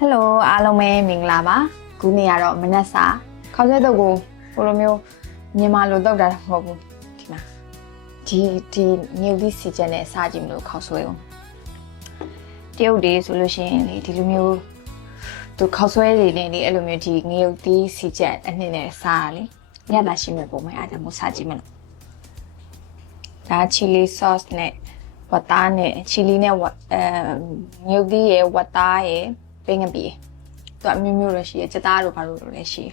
ဟယ်လိုအားလုံးပဲမင်္ဂလာပါခုနေ့ကတော့မနက်စာခေါင်းဆွဲတုပ်ကိုဘလိုမျိုးမြန်မာလိုတုပ်တာတော့မဟုတ်ဘူးဒီမှာဒီဒီညူဒီစီချက်နဲ့စားကြည့်မလို့ခေါင်းဆွဲအောင်တရုတ်တွေဆိုလို့ရှိရင်လေဒီလိုမျိုးသူခေါက်ဆွဲတွေနဲ့လေအဲ့လိုမျိုးဒီငရုတ်သီးစီချက်အနှစ်နဲ့စားရလေရတာရှိမဲ့ပုံမှန်အားကြောင့်မို့စားကြည့်မလို့ဒါချီလီဆော့စ်နဲ့ဝတ်သားနဲ့ချီလီနဲ့ဝတ်အဲငရုတ်သီးရဲ့ဝတ်သားရဲ့ ပင်းငပီသူအမျိုးမျိုးလို့ရှိရဲ့စသားတို့ဘာလို့လို့လဲရှိ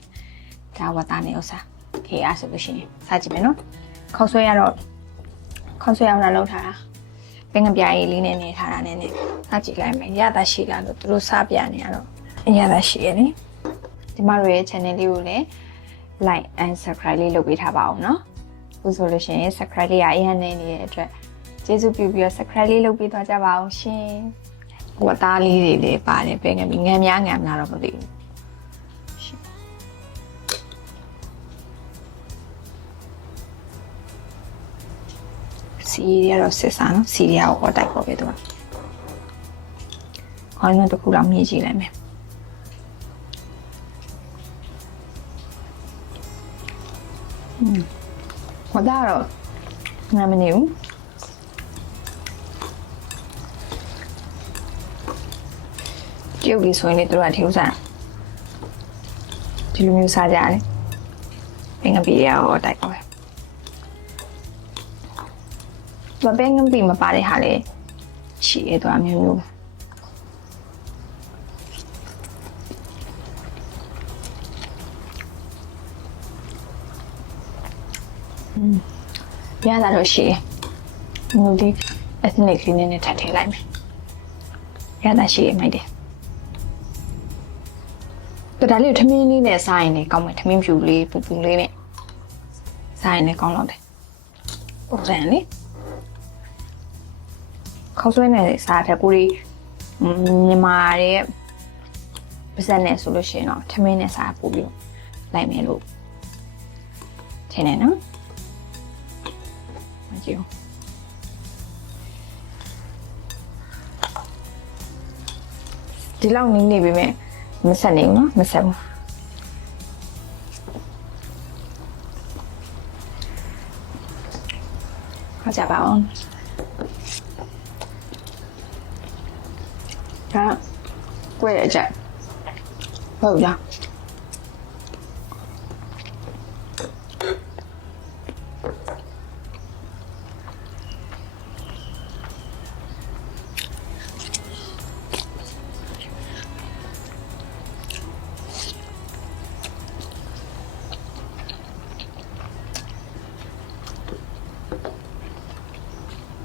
ဒါဝတ်သားနဲ့ဥစားခေအားဆိုလို့ရှိရင်စားကြည့်မယ်နော်ခေါက်ဆွဲရတော့ခေါက်ဆွဲအောင်လာလောက်ထားတာပင်းငပြားရေးလေးနဲ့နေထားတာနဲ့နဲ့စားကြည့်လိုက်မယ်ရတာရှိလားလို့သူတို့စားပြနေရတော့ရတာရှိရဲ့နိဒီမတို့ရဲ့ channel လေးကိုလည်း like and subscribe လေးလုပ်ပေးထားပါအောင်နော်အခုဆိုလို့ရှိရင် subscribe လေးကအရင်နေနေတဲ့အတွက်ကျေးဇူးပြုပြီးတော့ subscribe လေးလုပ်ပေးသွားကြပါအောင်ရှင် ဝတ်သားလေးတွေလည်းပါတယ်ပဲငံပြီးငံများငံမလားတော့မသိဘူးစီရီကတော့စစ်စားနော်စီရီယာကိုဟောတိုက်ပေါ်ပဲသူကခေါင်းနဲ့တစ်ခုလောက်မြည်ကြည့်လိုက်မယ်ဟောဒါတော့ငါမနေဘူး ကျုပ်ကြီးဆိုရင်လေသူတို့ကဒီဥစ္စာဒီလိုမျိုးစားကြတယ်ပင်ကပီရရောတိုက်ပေါ်ပဲမပင်ကပီမပါတဲ့ဟာလေရှိရတော့အမျိုးမျိုးရတာတော့ရှိတယ်မျိုးဒီ ethnic လေးနဲ့ထပ်ထည့်လိုက်မယ်ရတာရှိရမိုက်တယ်တော် ဒါလေးကိုထမင်းလေးနဲ့စားရင်လည်းကောင်းမယ်ထမင်းဖြူလေးပူပူလေးနဲ့စားရင်လည်းကောင်းတော့တယ်ပုံစံလေးခေါက်ဆွဲနဲ့စားတဲ့ကိုလေးမြန်မာရဲ့ပါဇက်နဲ့ဆိုလို့ရှိရင်တော့ထမင်းနဲ့စားပို့ပြီးလိုက်မယ်လို့ထင်တယ်နော်မကြည့်ဘူးဒီလောက်နင်းနေပြီမဲ့ မဆက်နေဘူးနော်မဆက်ဘူးဟောကြပါအောင် ကိုယ့်ရဲ့အချက်ဟုတ်လား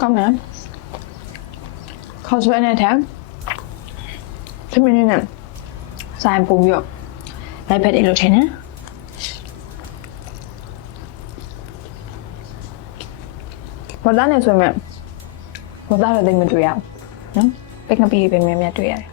ကောင်းတယ်ခေါက်ဆွဲနဲ့တဲ့ထမင်းနဲ့ဆိုင်ပုံပြီးတော့လိုက်ဖက်တယ်လို့ထင်တယ်ဘာသာနဲ့ဆိုရင်ဘာသာတော့တိတ်မတွေ့ရဘူးနော် ပိတ်ကပီးပဲမြဲမြဲတွေ့ရတယ်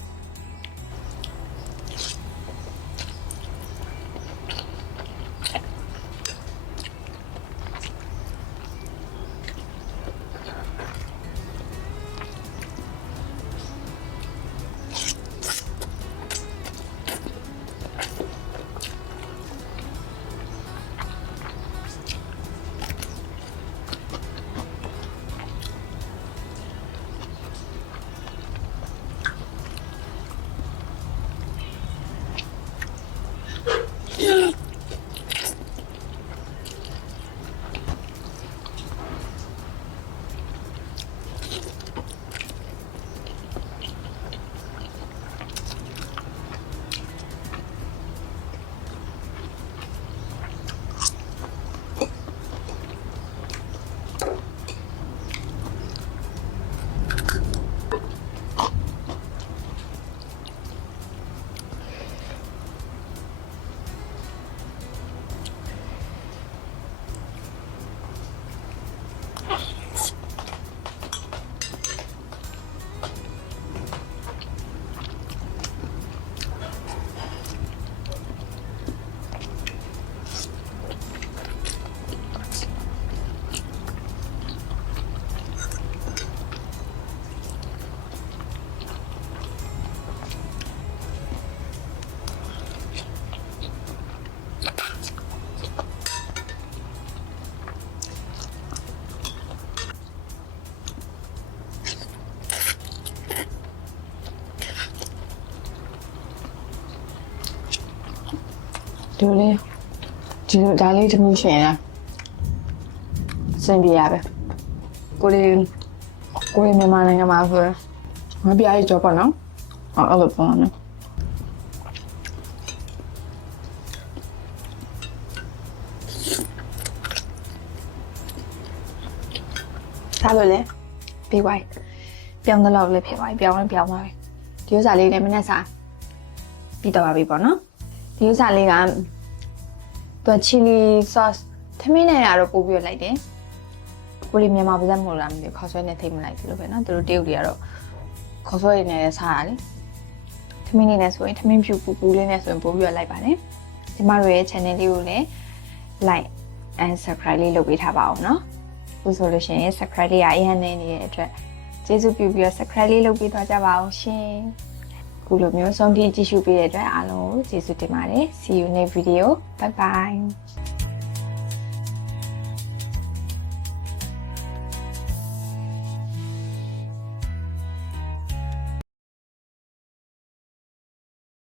ဒီလိုလေးဒီလိုဒါလေးတစ်မျိုးရှင်ရအဆင်ပြေရပဲကိုလေးကိုလေးမြန်မာနိုင်ငံမှာဆိုရင်မပြရကြောပေါ့နော်အော်အဲ့လိုပေါ့နော်စားလို့လေပြီးသွားပြီပြောင်းတော့လည်းဖြစ်သွားပြီပြောင်းလည်းပြောင်းသွားပြီဒီဥစ္စာလေးလည်းမနဲ့စားပြီးတော့ပါပြီပေါ့နော် ဒီဥစ္စာလေးကသူချီလီဆော့ထမင်းနဲ့ရတော့ပို့ပြီးလိုက်တယ်ကိုလေးမြန်မာပါဇက်မလို့လားမသိဘူးခေါက်ဆွဲနဲ့ထိမ့်မလိုက်ဘူးလို့ပဲနော်သူတို့တရုတ်တွေကတော့ခေါက်ဆွဲရည်နဲ့စားတာလေထမင်းလေးနဲ့ဆိုရင်ထမင်းဖြူပူပူလေးနဲ့ဆိုရင်ပို့ပြီးလိုက်ပါတယ်ဒီမတို့ရဲ့ channel လေးကိုလည်း like and subscribe လေးလုပ်ပေးထားပါအောင်နော်အခုဆိုလို့ရှိရင် subscribe လေးကအရင်နေနေတဲ့အတွက်ကျေးဇူးပြုပြီးတော့ subscribe လေးလုပ်ပေးသွားကြပါအောင်ရှင် ခုလိုမျိုးဆုံးထိကြည့်ရှုပေးတဲ့အတွက်အားလုံးကိုကျေးဇူးတင်ပါတယ် see you next video bye bye